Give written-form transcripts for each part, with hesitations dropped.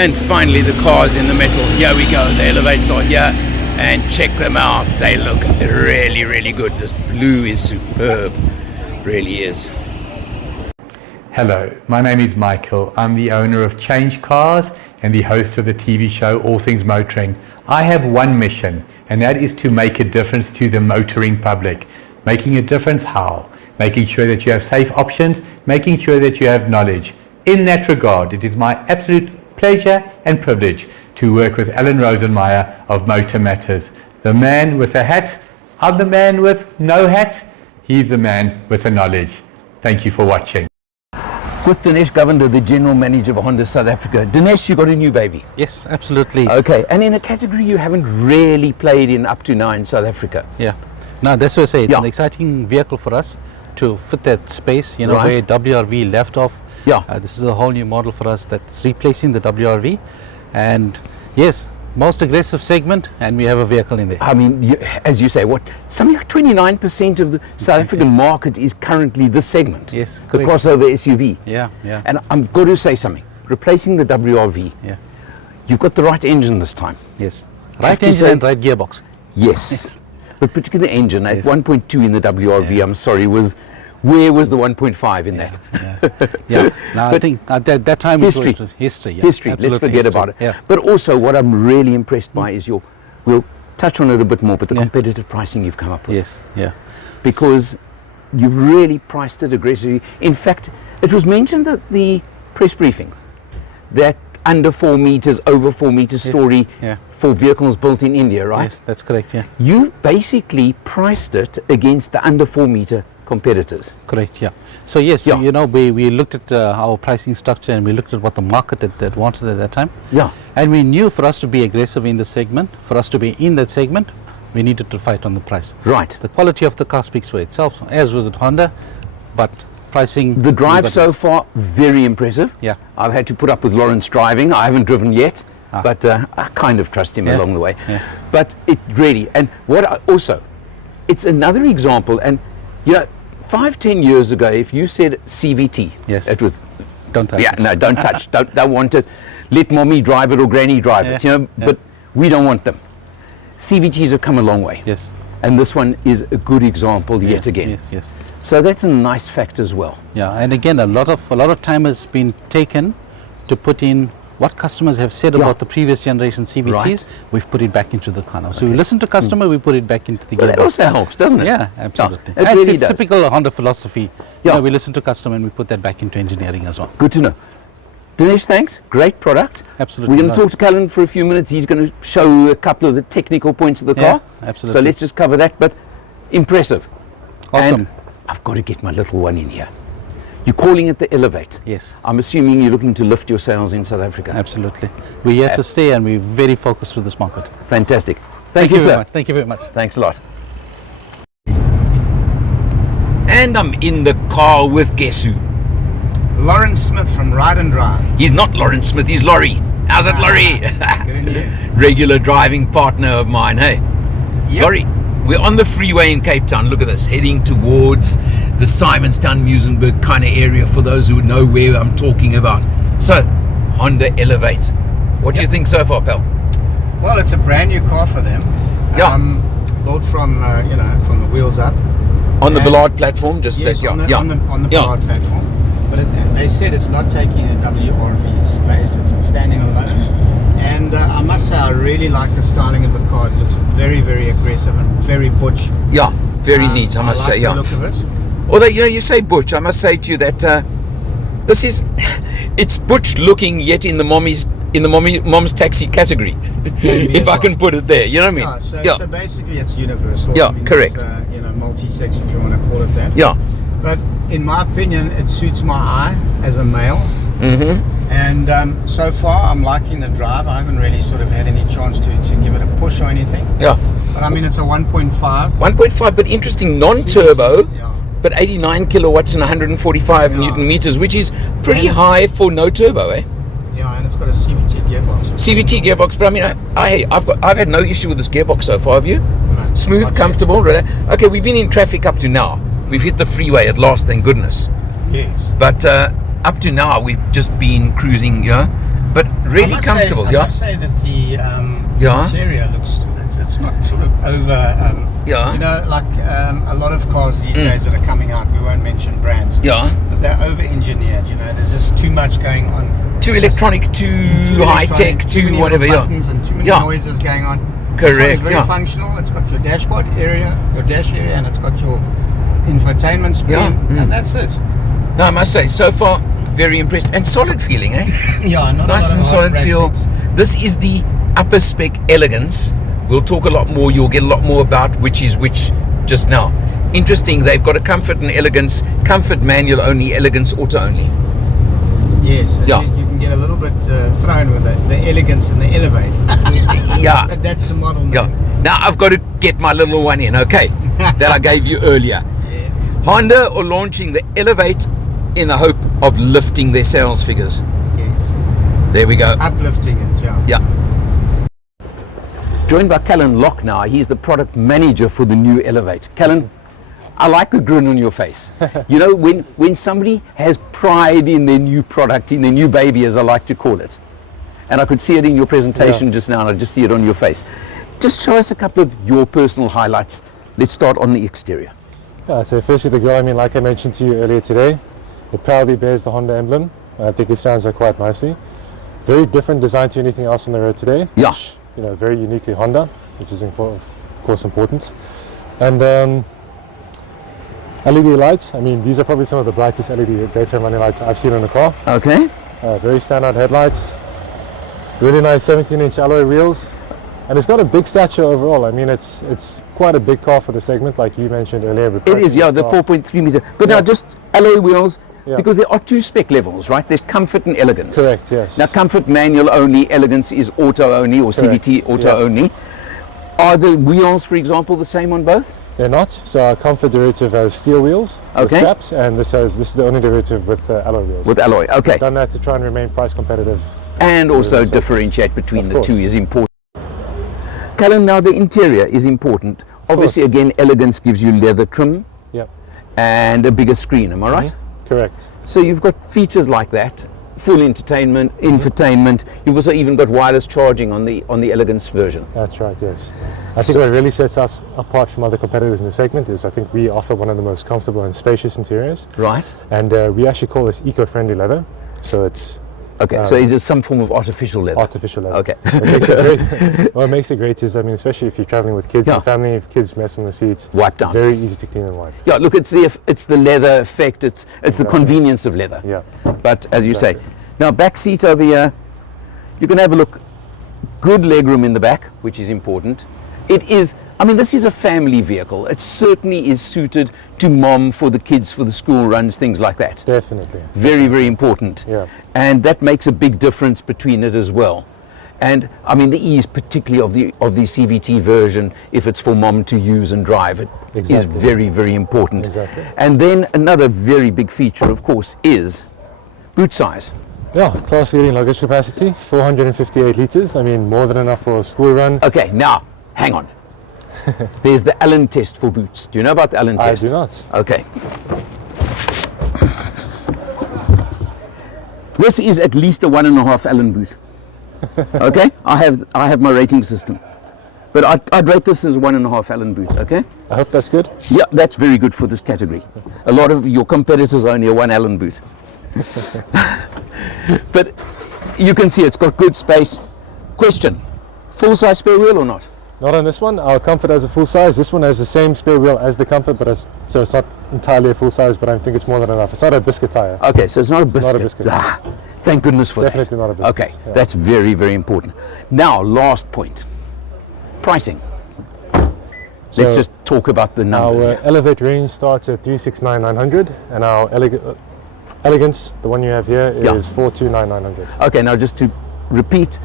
And finally the cars in the middle. Here we go, the elevators are here, and check them out, they look really, really good. This blue is superb, really is. Hello, my name is Michael. I'm the owner of Change Cars and the host of the TV show All Things Motoring. I have one mission, and that is to make a difference to the motoring public. Making a difference how? Making sure that you have safe options, making sure that you have knowledge. In that regard, it is my absolute pleasure and privilege to work with Alan Rosenmeyer of Motor Matters. The man with a hat, I'm the man with no hat, he's the man with the knowledge. Thank you for watching. With Dinesh Govender, the General Manager of Honda South Africa. Dinesh, you got a new baby? Yes, absolutely. Okay, and in a category you haven't really played in up to now in South Africa. Yeah. No, that's what I say. It's an exciting vehicle for us to fit that space, you know, where WRV left off. Yeah. This is a whole new model for us that's replacing the WRV. And yes, most aggressive segment, and we have a vehicle in there. I mean, as you say, something like 29% of the South African market is currently this segment. Yes, the crossover SUV. Yeah, yeah. And I'm going to say something. Replacing the WRV, you've got the right engine this time. Yes. Right engine and right gearbox. Yes. The particular engine at 1.2 in the WRV, I'm sorry, where was the 1.5 in that? Yeah. Now, I think at that time history. It was history. Yeah. History. Let's forget about it. Yeah. But also, what I'm really impressed by is we'll touch on it a bit more, but the competitive pricing you've come up with. Yes. Yeah. Because you've really priced it aggressively. In fact, it was mentioned at the press briefing that under 4 meters, over 4 meters story for vehicles built in India, right? Yes, that's correct, yeah. You basically priced it against the under 4 meter competitors. Correct, yeah. So yes, you know, we looked at our pricing structure, and we looked at what the market had wanted at that time. Yeah. And we knew for us to be aggressive in the segment, for us to be in that segment, we needed to fight on the price. Right. The quality of the car speaks for itself, as with Honda, but pricing. The drive so far, very impressive. Yeah. I've had to put up with Lawrence driving. I haven't driven yet, but I kind of trust him along the way. Yeah. But it really, and it's another example, and you know, 5-10 years ago, if you said CVT, it was, don't touch it. No, don't touch, don't want it, let mommy drive it or granny drive it, you know, but we don't want them. CVTs have come a long way. Yes. And this one is a good example yet again. Yes, yes. So that's a nice fact as well. Yeah, and again, a lot of time has been taken to put in what customers have said about the previous generation CVTs. Right. We've put it back into the car now. So we listen to customer, we put it back into the gearbox. That also helps, doesn't it? Yeah, absolutely. It really it's does. typical Honda philosophy. Yeah. You know, we listen to customer and we put that back into engineering as well. Good to know. Dinesh, thanks. Great product. Absolutely. We're going to talk to Callan for a few minutes. He's going to show a couple of the technical points of the car. Absolutely. So let's just cover that. But impressive. Awesome. And I've got to get my little one in here. You're calling it the Elevate. Yes. I'm assuming you're looking to lift your sales in South Africa. Absolutely. We're here to stay, and we're very focused with this market. Fantastic. Thank you, sir. Very much. Thank you very much. Thanks a lot. And I'm in the car with guess who? Lawrence Smith from Ride and Drive. He's not Lawrence Smith, he's Laurie. How's it, Laurie? Good in you. Regular driving partner of mine, hey? Yep. Laurie, we're on the freeway in Cape Town. Look at this, heading towards the Simonstown, Muizenberg kind of area, for those who know where I'm talking about. So, Honda Elevate. What do you think so far, pal? Well, it's a brand new car for them. Yeah. Built from from the wheels up. On the Ballard platform, just Yes, that, on the Ballard platform. But they said it's not taking the WRV space, it's standing alone. And I must say, I really like the styling of the car. It looks very, very aggressive and very butch. Yeah, very neat, I must say, the look of it. Although, you know, you say butch, I must say to you that this is, it's butch looking yet in the mom's taxi category, if I can put it there, you know what I mean? So basically it's universal. Yeah, correct. It's, multi-sex, if you want to call it that. Yeah. But in my opinion, it suits my eye as a male. Mm-hmm. And so far, I'm liking the drive. I haven't really sort of had any chance to give it a push or anything. Yeah. But I mean, it's a 1.5. 1.5, but interesting, non-turbo. Yeah. But 89 kilowatts and 145 Newton meters, which is pretty high for no turbo, eh? Yeah, and it's got a CVT gearbox. CVT gearbox, but I mean, I've had no issue with this gearbox so far. Have you? No, Smooth, comfortable. Okay, we've been in traffic up to now. We've hit the freeway at last, thank goodness. Yes. But up to now, we've just been cruising, but really comfortable. I must say that the interior looks, it's not sort of over, Yeah. you know, like a lot of cars these days that are coming out, we won't mention brands, Yeah. but they're over engineered, you know, there's just too much going on. Too electronic, too high tech, too whatever. Yeah. Buttons and too many Yeah. noises going on. This Correct, one is very yeah. functional. It's got your dashboard area, your dash area, and it's got your infotainment screen, Yeah. and that's it. No, I must say, so far, very impressed. And solid feeling, eh? Yeah, not Nice a lot and of solid hard feel. plastics. This is the upper spec elegance. We'll talk a lot more. You'll get a lot more about which is which just now. Interesting, they've got a comfort and elegance, comfort manual only, elegance auto only. Yes, and Yeah. you can get a little bit thrown with the elegance and the elevate. Yeah. But that's the model Yeah. name. Now I've got to get my little one in, okay? That I gave you earlier. Yes. Honda are launching the Elevate in the hope of lifting their sales figures. Yes. There we go. Uplifting it, yeah. Yeah. Joined by Callan Locke now. He's the product manager for the new Elevate. Callan, I like the grin on your face. You know, when somebody has pride in their new product, in their new baby, as I like to call it, and I could see it in your presentation just now, and I just see it on your face. Just show us a couple of your personal highlights. Let's start on the exterior. Yeah, so firstly the grille, I mean, like I mentioned to you earlier today, it proudly bears the Honda emblem. I think it stands out quite nicely. Very different design to anything else on the road today. Yeah. Which, you know, very uniquely Honda, which is of course important. And LED lights, I mean, these are probably some of the brightest LED daytime running lights I've seen in a car. Okay. Very standout headlights. Really nice 17-inch alloy wheels. And it's got a big stature overall. I mean, it's quite a big car for the segment, like you mentioned earlier. It is, yeah, the 4.3 meter. But now just alloy wheels, Yeah. because there are two spec levels, right? There's comfort and elegance. Correct, yes. Now, comfort manual only, elegance is auto only, or Correct, CVT auto yeah. only. Are the wheels, for example, the same on both? They're not. So our comfort derivative has steel wheels with Okay. straps, and this is the only derivative with alloy wheels. With alloy, okay. Done that to try and remain price competitive. And also Of differentiate between Of the two course. is important. Callan, now the interior is important. Obviously, again, elegance gives you leather trim Yep, and a bigger screen, am I right? correct. So you've got features like that, full entertainment, infotainment. You've also even got wireless charging on the elegance version. That's right, yes. I think what really sets us apart from other competitors in the segment is I think we offer one of the most comfortable and spacious interiors. Right. And we actually call this eco-friendly leather. So it's Okay, so is it some form of artificial leather? artificial leather. Okay. What makes it great, what makes it great is, I mean, especially if you're traveling with kids Yeah. and family, if kids mess on the seats, Wipe down. very easy to clean and wipe. Yeah, look, it's the leather effect. It's the convenience of leather. Yeah. But as you say, now back seat over here, you can have a look. Good legroom in the back, which is important. It is, I mean, this is a family vehicle. It certainly is suited to mom, for the kids, for the school runs, things like that. Definitely. Very, very important. Yeah. And that makes a big difference between it as well. And I mean, the ease, particularly of the CVT version, if it's for mom to use and drive, it is Exactly. very, very important. Exactly. And then another very big feature, of course, is boot size. Yeah, class leading luggage capacity, 458 litres. I mean, more than enough for a school run. Okay, now, hang on. There's the Allen test for boots. Do you know about the Allen I test? do not. Okay. This is at least a 1.5 Allen boot. Okay, I have my rating system, but I'd rate this as 1.5 Allen boot. Okay. I hope that's good. Yeah, that's very good for this category. A lot of your competitors are only a 1 Allen boot. But you can see it's got good space. Question: full size spare wheel or not? Not on this one. Our Comfort has a full size. This one has the same spare wheel as the Comfort, but so it's not entirely a full size, but I think it's more than enough. It's not a biscuit tire. Okay, so it's not a biscuit. not a biscuit. Ah, thank goodness for Definitely that. not a biscuit, Okay, yeah. that's very, very important. Now, last point. Pricing. Let's So just talk about the numbers. Our here. Elevate range starts at 369,900, and our Elegance, the one you have here, Yeah. is 429,900. Okay, now just to repeat,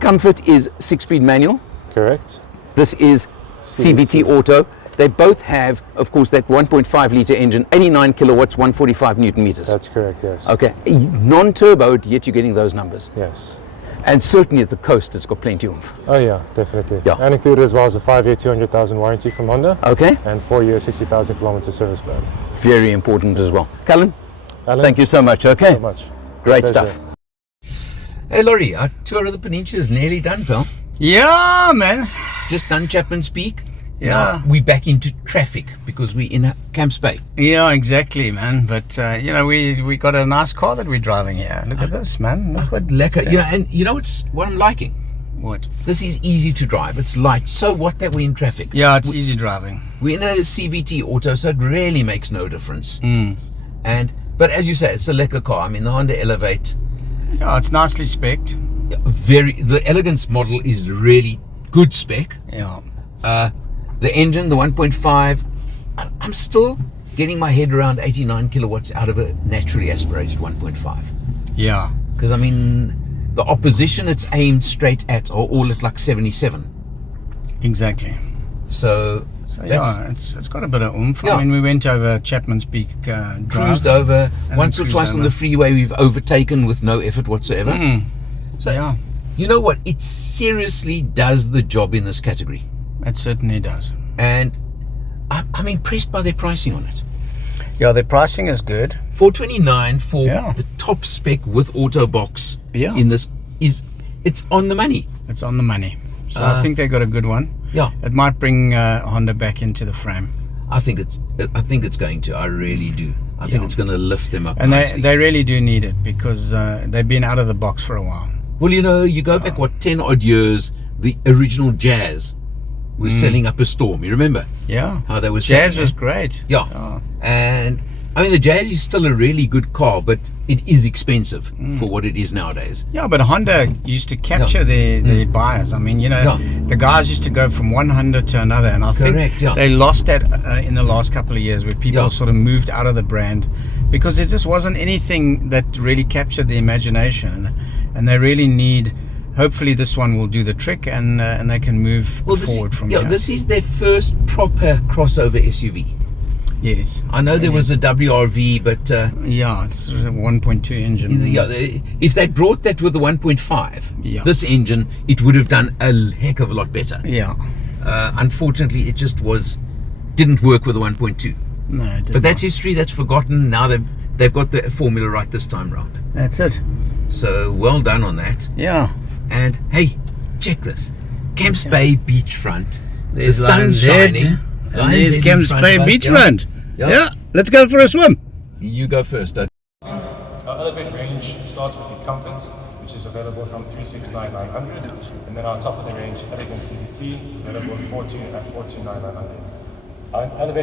Comfort is 6-speed manual. Correct. This is CVT auto. They both have, of course, that 1.5 litre engine, 89 kilowatts, 145 newton meters. That's correct. Yes. Okay, non-turboed, yet you're getting those numbers. Yes. And certainly at the coast, it's got plenty of. Oh yeah, definitely. Yeah. And included as well as a 5-year 200,000 warranty from Honda, Okay, and 4-year 60,000 kilometer service plan. very important as well. Callan, Alan, thank you so much. Okay, so much. great Pleasure. stuff. Hey Laurie, our tour of the peninsula is nearly done, pal. Yeah, man. Just done Chapman's Peak. Yeah. Now we're back into traffic because we're in Camps Bay. Yeah, exactly, man. But you know, we got a nice car that we're driving here. Look at this, man. Look what Lekker. You know, and you know what I'm liking? What? This is easy to drive. It's light. So what that we're in traffic? Yeah, it's easy driving. We're in a CVT auto, so it really makes no difference. But as you say, it's a lekker car. I mean, the Honda Elevate, Yeah, it's nicely spec'd. the Elegance model is really good spec. Yeah. The engine, the 1.5, I'm still getting my head around 89 kilowatts out of a naturally aspirated 1.5. Yeah. Because, I mean, the opposition it's aimed straight at are all at like 77. Exactly. So that's yeah, it's got a bit of oomph. Yeah. I mean, we went over Chapman's Peak drive. cruised over. And Once or cruised twice on over. the freeway, we've overtaken with no effort whatsoever. So, Yeah, you know what? It seriously does the job in this category. it certainly does. And I'm impressed by their pricing on it. Yeah, the pricing is good. $429 for Yeah. the top spec with auto box Yeah. in this it's on the money. It's on the money. So I think they got a good one. Yeah, It might bring Honda back into the frame. I think it's going to. I really do. I think it's going to lift them up And nicely. they really do need it because they've been out of the box for a while. Well, you know, you go back 10 odd years. The original Jazz was selling up a storm. You remember Yeah. how they were Jazz selling was it? great. Yeah. Oh. And I mean, the Jazz is still a really good car, but it is expensive for what it is nowadays. Yeah, but Honda used to capture the buyers. I mean, you know, Yeah. the guys used to go from one Honda to another, and I Correct, think yeah. they lost that in the last couple of years, where people Yeah. sort of moved out of the brand because there just wasn't anything that really captured the imagination, and they really need. Hopefully, this one will do the trick, and they can move forward from here. This is their first proper crossover SUV. Yes, I know there was the WRV, but yeah, it's a 1.2 engine. if they brought that with the 1.5, Yeah. this engine, it would have done a heck of a lot better. Yeah, Unfortunately, it just didn't work with the 1.2. no, it But didn't. that's history. That's forgotten. Now they've got the formula right this time round. That's it. So well done on that. Yeah. And hey, check this: Camps Bay beachfront. There's the sun's Lion's Head, shining. and Lion's there's Head in Camps front Bay of us, beachfront. Yeah. Yeah, let's go for a swim. You go first. Our Elevate range starts with the Comfort, which is available from 369,900, and then our top of the range Elegance CVT, available at 429,900. Our Elevate